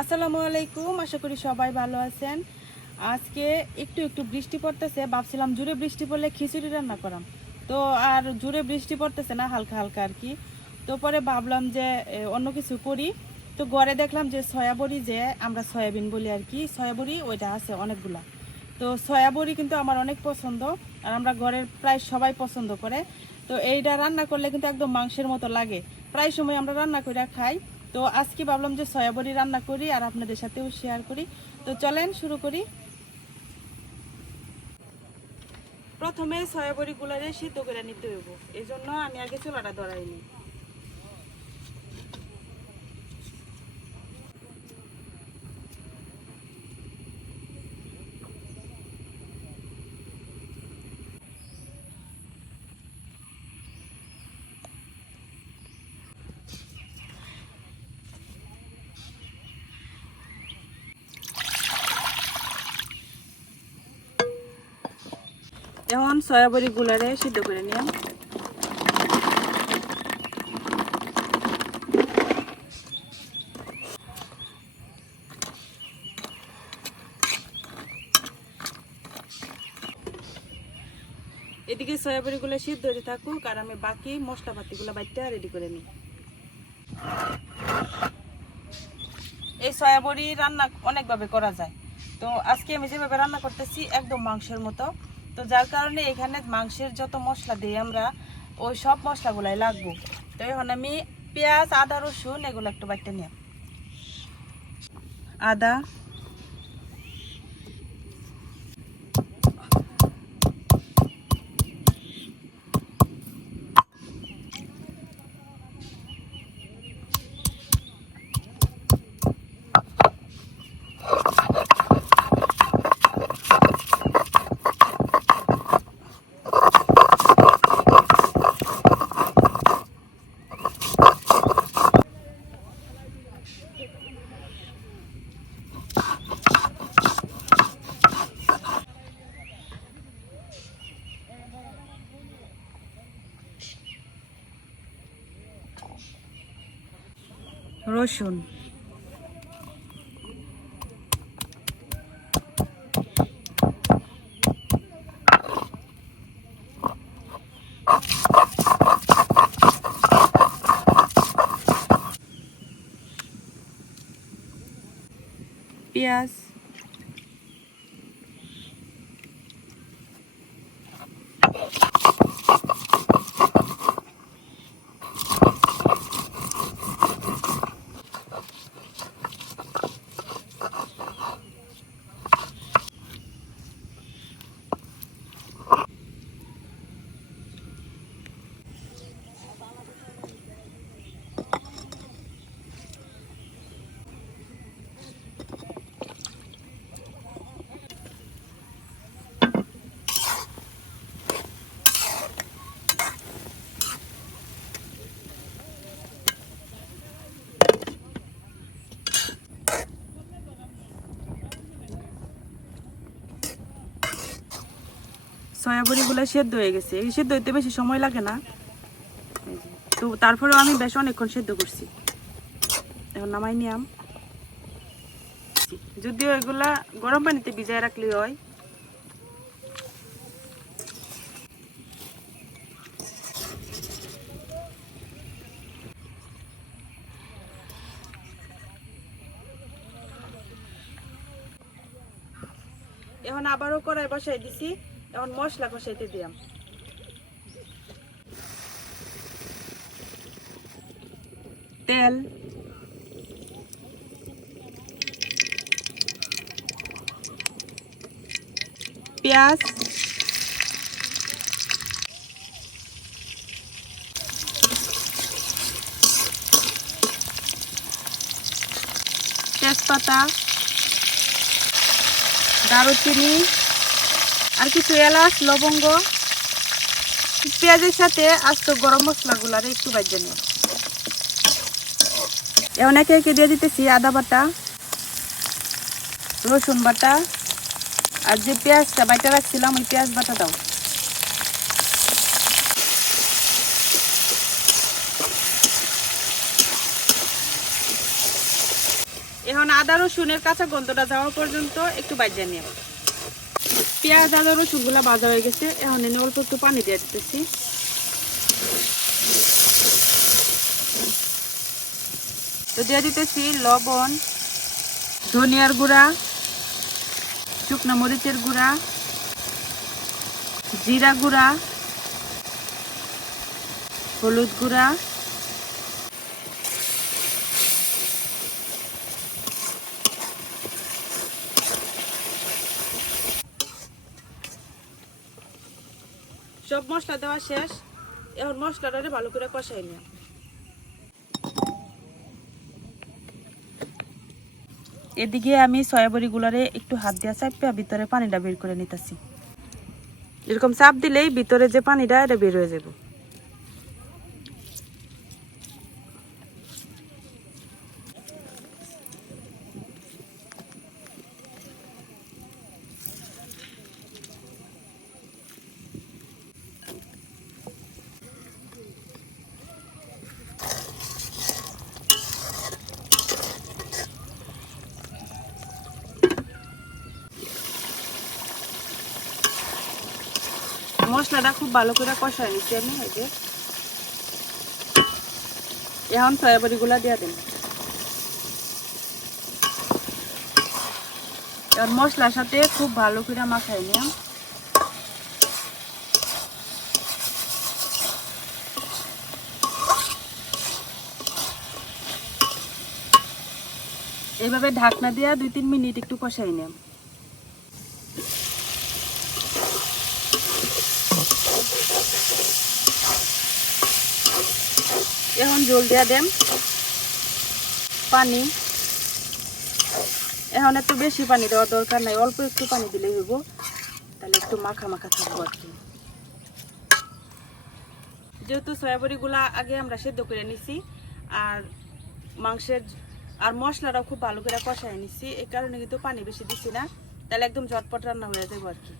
আসসালামু আলাইকুম, আশা করি সবাই ভালো আছেন। আজকে একটু একটু বৃষ্টি পড়তেছে, ভাবছিলাম জোরে বৃষ্টি পড়লে খিচুড়ি রান্না করাম। তো আর জোরে বৃষ্টি পড়তেছে না, হালকা হালকা আর কি। তো পরে ভাবলাম যে অন্য কিছু করি। তো ঘরে দেখলাম যে সয়াবড়ি, যে আমরা সয়াবিন বলি আর কি, সয়াবড়ি ওইটা আছে অনেকগুলা। তো সয়াবড়ি কিন্তু আমার অনেক পছন্দ, আর আমরা ঘরের প্রায় সবাই পছন্দ করে। তো এইটা রান্না করলে কিন্তু একদম মাংসের মতো লাগে, প্রায় সময় আমরা রান্না করে খাই। তো আজকে ভাবলাম যে সয়াবড়ি রান্না করি আর আপনাদের সাথেও শেয়ার করি। তো চলেন শুরু করি। প্রথমে সয়াবড়ি গুলারে সিদ্ধ করে নিতে হইব, এই জন্য আমি আগে চুলাটা ধরাই নিই। এখন সয়াবড়ি গুলারে সিদ্ধ করে নিলাম। এদিকে সয়াবড়ি গুলো সিদ্ধ হতে থাকুক, আর আমি বাকি মশলাপাতি গুলো বাইটা রেডি করে নিই। এই সয়াবড়ি রান্না অনেকভাবে করা যায়, তো আজকে আমি যেভাবে রান্না করতেছি একদম মাংসের মতো। তো যার কারণে এখানে মাংসের যত মশলা দিই আমরা, ওই সব মশলাগুলাই লাগবো। তো এখন আমি পেঁয়াজ, আদা, রসুন এগুলো একটু বাইটে নিই। আদা, রসুন, পেঁয়াজ, সয়াবড়িগুলো সেদ্ধ হয়ে গেছে। এই সেদ্ধ হইতে বেশি সময় লাগে না, তো তারপরেও আমি বেশ অনেকক্ষণ সেদ্ধ করছি। এখন নামাই নিয়াম। যদিও এগুলা গরম পানিতে ভিজায় রাখলে হয়। এখন আবারও কড়াই বসাই দিছি, এখন মশলা কষাইতে দিলাম। তেল, পেঁয়াজ, তেজপাতা, দারুচিনি আর কিছু এলাচ, লবঙ্গ, পেঁয়াজের সাথে আস্ত গরম মশলাগুলারে একটু ভাজে নিই। এখন একে একে দিয়ে দিতেছি আদা বাটা, রসুন বাটা, আর যে পেঁয়াজটা বাইটা রাখছিলাম ওই পেঁয়াজ বাটা দাও। এখন আদা রসুনের কাঁচা গন্ধটা যাওয়া পর্যন্ত একটু বাজিয়ে নিয়ে পেঁয়াজ আদা রসুনগুলো ভাজা হয়ে গেছে। এখন এনে অল্প একটু পানি দিয়ে দিতেছি। তো দিয়ে দিতেছি লবণ, ধনিয়ার গুঁড়া, শুকনো মরিচের গুঁড়া, জিরা গুঁড়া, হলুদ গুঁড়া, সব মশলা দেওয়া শেষ। এখন মশলাটা ভালো করে কষাই নিই। এদিকে আমি সয়াবড়িগুলারে একটু হাত দিয়ে চাপা ভিতরে পানিটা বের করে নিতেছি। এরকম চাপ দিলেই ভিতরে যে পানিটা এটা বের হয়ে যাবে। মশলাটা খুব ভালো করে কষাই নিচ্ছি আমি। এই যে এখন সয়াবড়িগুলা দিয়ে দিন। এবার মশলার সাথে খুব ভালো করে মাখাই নিলাম। এইভাবে ঢাকনা দিয়ে 2-3 মিনিট একটু কষাই নিলাম। এখন জল দিয়া দেন পানি। এখন এত বেশি পানি দেওয়ার দরকার নাই, অল্প একটু পানি দিলেই হইব। তাহলে একটু মাখা মাখা থাকবো আর কি। যেহেতু সয়াবড়িগুলা আগে আমরা সেদ্ধ করে নিছি আর মাংসের আর মশলাটাও খুব ভালো করে কষাই নিছি, এই কারণে কিন্তু পানি বেশি দিচ্ছি না। তাহলে একদম ঝটপট রান্না হয়ে যাবো আর কি।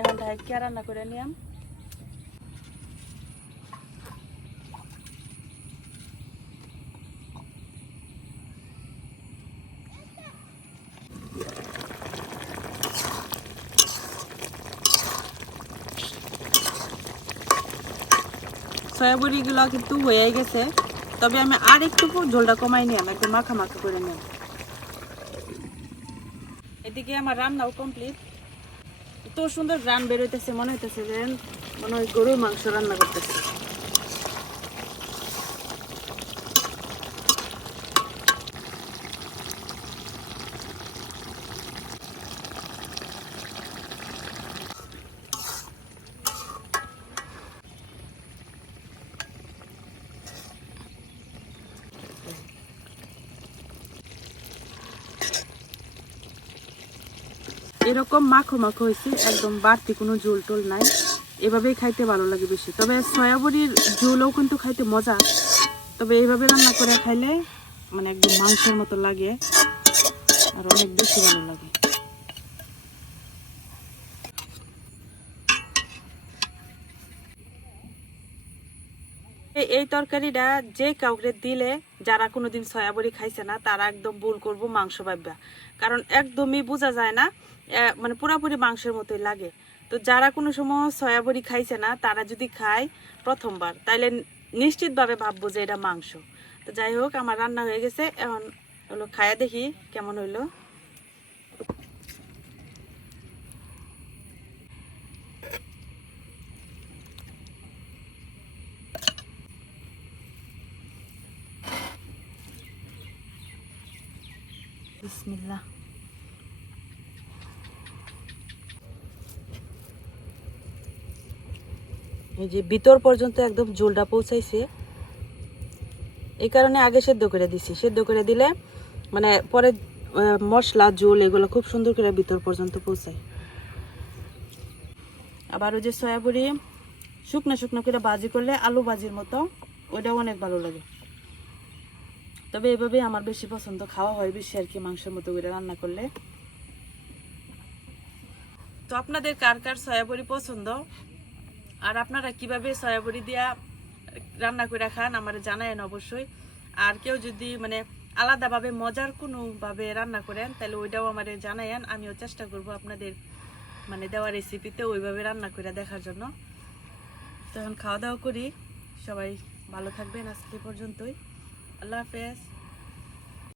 এখন ঢাইকা রান্না করে নিলাম। সয়াবড়িগুলো কিন্তু হয়ে গেছে, তবে আমি আর একটু ঝোলটা কমাই নিলাম, একদম মাখা মাখা করে নিলাম। এদিকে আমার রান্নাও কমপ্লিট। এত সুন্দর গ্রান বের হইতেছে, মনে হইতেছে যে মনে হয় গরুর মাংস রান্না করতেছে। এরকম মাখো মাখো হয়েছে, একদম বাড়তি কোনো ঝোল টোল নাই। এভাবেই খাইতে ভালো লাগে বেশি। তবে সয়াবড়ির ঝোলও কিন্তু খাইতে মজা, তবে এইভাবে রান্না করে খাইলে মানে একদম মাংসের মতো লাগে আর অনেক বেশি ভালো লাগে। এই তরকারিটা যে কাউকে দিলে যারা কোনোদিন সয়াবড়ি খাইছে না তারা একদম ভুল করবো মাংস ভাববা, কারণ একদমই বোঝা যায় না, মানে পুরোপুরি মাংসের মতোই লাগে। তো যারা কোনো সময় সয়াবড়ি খাইছে না তারা যদি খায় প্রথমবার, তাইলে নিশ্চিতভাবে ভাববো যে এটা মাংস। তো যাই হোক, আমার রান্না হয়ে গেছে, এখন হলো খায়া দেখি কেমন হইলো। বিসমিল্লাহ। এই যে ভিতর পর্যন্ত একদম ঝোলটা পৌঁছাইছে, এই কারণে আগে সেদ্ধ করে দিছি। সেদ্ধ করে দিলে মানে পরে মশলা ঝোল এগুলো খুব সুন্দর করে ভিতর পর্যন্ত পৌঁছায়। আবার ওই যে সয়াবড়ি শুকনো শুকনো করে ভাজি করলে আলু ভাজির মতো, ওইটাও অনেক ভালো লাগে। তবে এভাবে আমার বেশি পছন্দ, খাওয়া হয় বেশি আর কি মাংসের মতো করে রান্না করলে। তো আপনাদের কার কার সয়াবড়ি পছন্দ আর আপনারা কিভাবে সয়াবড়ি দিয়া রান্না করে খান আমার জানায়েন অবশ্যই। আর কেউ যদি মানে আলাদাভাবে মজার কোনোভাবে রান্না করেন তাহলে ওইটাও আমাদের জানায়েন, আমিও চেষ্টা করব আপনাদের মানে দেওয়া রেসিপিতে ওইভাবে রান্না করে দেখার জন্য। তো এখন খাওয়া দাওয়া করি, সবাই ভালো থাকবেন, আজকে পর্যন্তই, আল্লাহ হাফেজ।